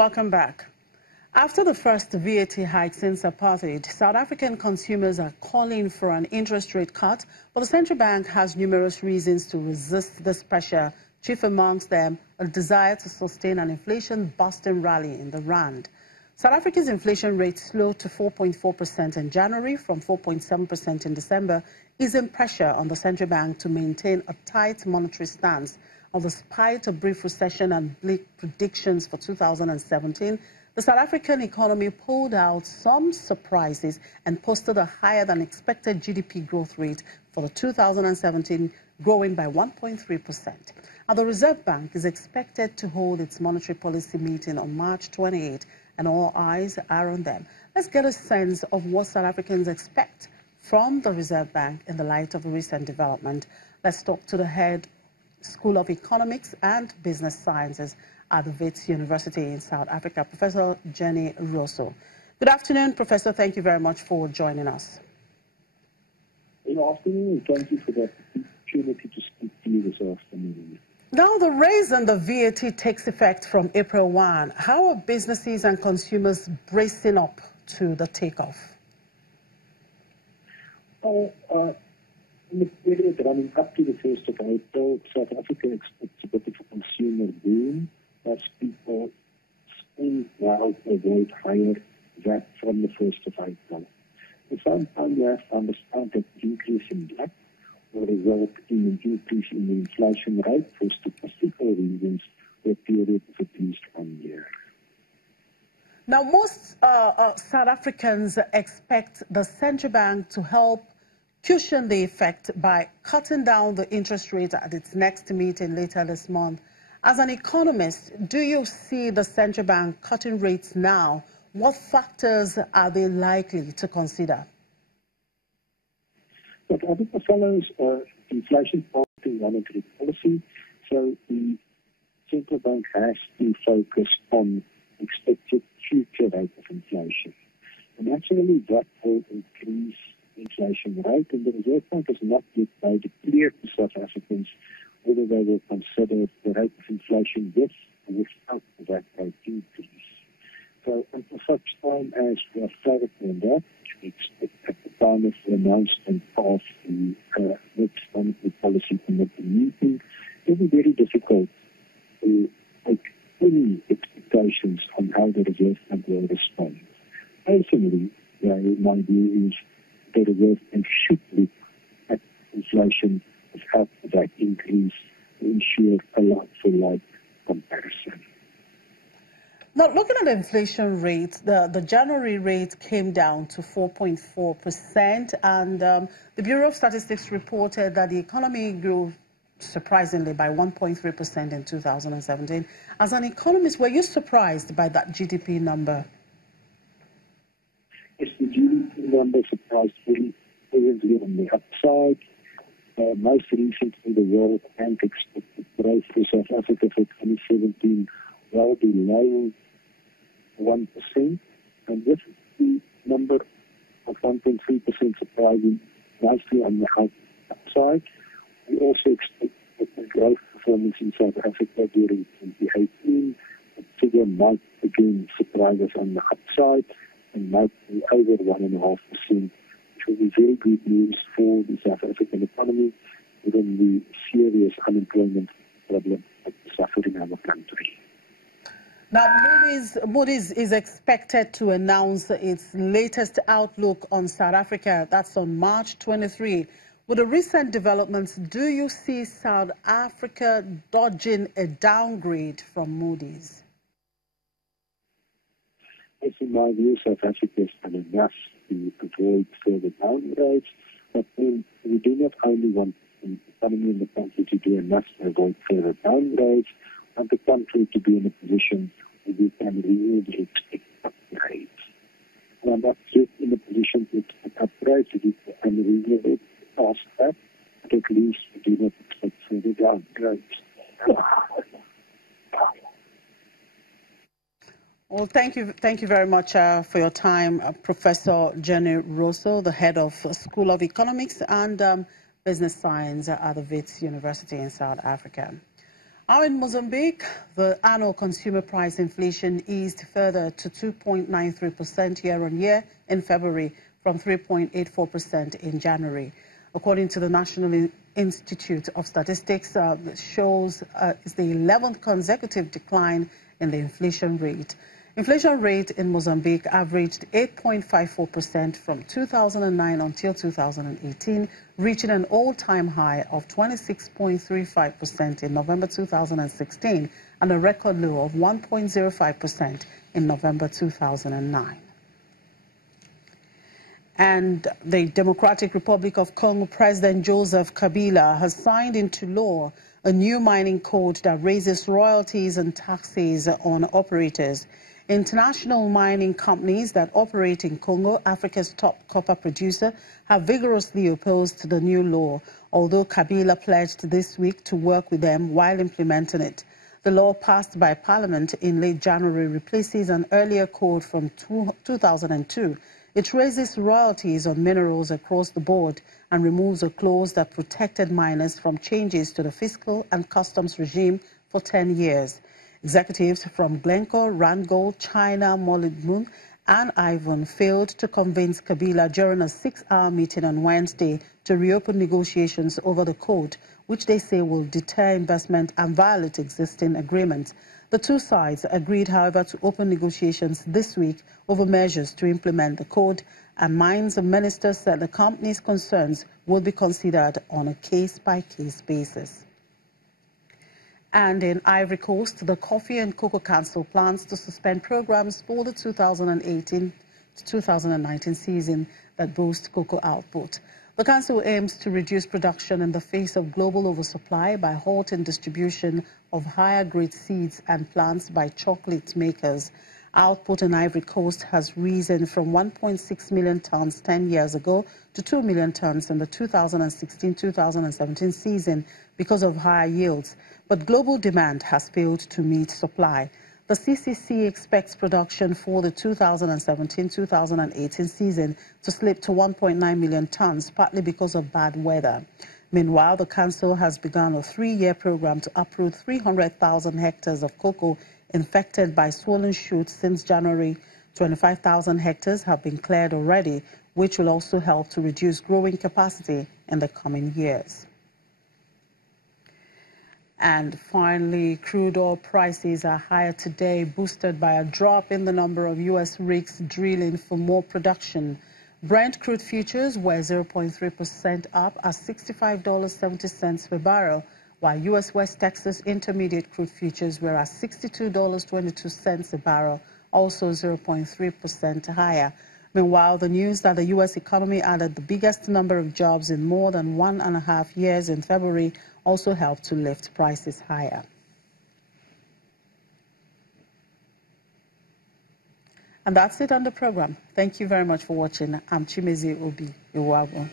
welcome back. After the first VAT hike since apartheid, South African consumers are calling for an interest rate cut, but the central bank has numerous reasons to resist this pressure, chief amongst them a desire to sustain an inflation-busting rally in the rand. South Africa's inflation rate slowed to 4.4% in January from 4.7% in December, easing pressure on the central bank to maintain a tight monetary stance. Despite a brief recession and bleak predictions for 2017, the South African economy pulled out some surprises and posted a higher than expected GDP growth rate for the 2017, growing by 1.3%. And the Reserve Bank is expected to hold its monetary policy meeting on March 28, and all eyes are on them. Let's get a sense of what South Africans expect from the Reserve Bank in the light of the recent development. Let's talk to the head School of Economics and Business Sciences at the VAT University in South Africa, Professor Jenny Rosso. Good afternoon, Professor. Thank you very much for joining us. Good afternoon. Thank you for the opportunity to speak to you this afternoon. Now, the raise in the VAT takes effect from April 1. How are businesses and consumers bracing up to the takeoff? In the period running up to the 1st of April, South Africa expects a bit of a consumer boom as people spend now to avoid higher VAT from the 1st of April. At the same time, we have to understand that the increase in VAT will result in an increase in the inflation rate for statistical reasons for a period of at least 1 year. Now, most South Africans expect the central bank to help cushion the effect by cutting down the interest rate at its next meeting later this month. As an economist, do you see the central bank cutting rates now? What factors are they likely to consider? But I think it follows inflation fighting monetary policy. So the central bank has to focus on expected future rate of inflation. And naturally, that will increase inflation rate, and the Reserve Bank has not yet made it clear to South Africans whether they will consider the rate of inflation with or without that rate increase. So until such time as we have clarity on that, which we expect at the time of the announcement of the next monetary policy committee meeting, it will be very difficult to make any expectations on how the Reserve Bank will respond. Personally, my view is the Reserve Bank should look at inflation without that increase to ensure a like-for-like comparison. Now, looking at the inflation rate, the January rate came down to 4.4%, and the Bureau of Statistics reported that the economy grew surprisingly by 1.3% in 2017. As an economist, were you surprised by that GDP number? Yes, the GDP number surprised very pleasantly on the upside. Most recently, the World Bank expected growth for South Africa for 2017 well below 1%, and with the number of 1.3% surprising nicely on the upside. We also expect that the growth performance in South Africa during 2018, the figure might again surprise us on the upside and might be over 1.5%, which will be very good news for the South African economy, given the serious unemployment problem that is suffering our country. Now, Moody's is expected to announce its latest outlook on South Africa. That's on March 23. With the recent developments, do you see South Africa dodging a downgrade from Moody's? Yes, in my view, South Africa has done enough to avoid further downgrades, but then we do not only want the economy in the country to do enough to avoid further downgrades, and the country to be in a position where we can reasonably expect upgrades. And I'm not yet in a position to expect upgrades, it is unreasonable to ask that, but at least we do not expect further downgrades. Well, thank you very much for your time, Professor Jenny Rosso, the head of School of Economics and Business Science at the VAT University in South Africa. Now in Mozambique, the annual consumer price inflation eased further to 2.93% year-on-year in February from 3.84% in January. According to the National Institute of Statistics, it shows it's the 11th consecutive decline in the inflation rate. Inflation rate in Mozambique averaged 8.54% from 2009 until 2018, reaching an all-time high of 26.35% in November 2016 and a record low of 1.05% in November 2009. And the Democratic Republic of Congo President Joseph Kabila has signed into law a new mining code that raises royalties and taxes on operators. International mining companies that operate in Congo, Africa's top copper producer, have vigorously opposed the new law, although Kabila pledged this week to work with them while implementing it. The law passed by Parliament in late January replaces an earlier code from 2002. It raises royalties on minerals across the board and removes a clause that protected miners from changes to the fiscal and customs regime for 10 years. Executives from Glencore, Randgold, China, Molybdenum and Ivan failed to convince Kabila during a 6-hour meeting on Wednesday to reopen negotiations over the code, which they say will deter investment and violate existing agreements. The two sides agreed, however, to open negotiations this week over measures to implement the code, and mines minister said the company's concerns would be considered on a case-by-case basis. And in Ivory Coast, the Coffee and Cocoa Council plans to suspend programs for the 2018 to 2019 season that boost cocoa output. The council aims to reduce production in the face of global oversupply by halting distribution of higher-grade seeds and plants by chocolate makers. Output in Ivory Coast has risen from 1.6 million tons 10 years ago to 2 million tons in the 2016-2017 season because of higher yields. But global demand has failed to meet supply. The CCC expects production for the 2017-2018 season to slip to 1.9 million tons, partly because of bad weather. Meanwhile, the council has begun a 3-year program to uproot 300,000 hectares of cocoa infected by swollen shoots since January. 25,000 hectares have been cleared already, which will also help to reduce growing capacity in the coming years. And finally, crude oil prices are higher today, boosted by a drop in the number of U.S. rigs drilling for more production. Brent crude futures were 0.3% up at $65.70 per barrel, while U.S. West Texas Intermediate crude futures were at $62.22 a barrel, also 0.3% higher. Meanwhile, the news that the U.S. economy added the biggest number of jobs in more than 1.5 years in February also helped to lift prices higher. And that's it on the program. Thank you very much for watching. I'm Chimezi Obi Iwago.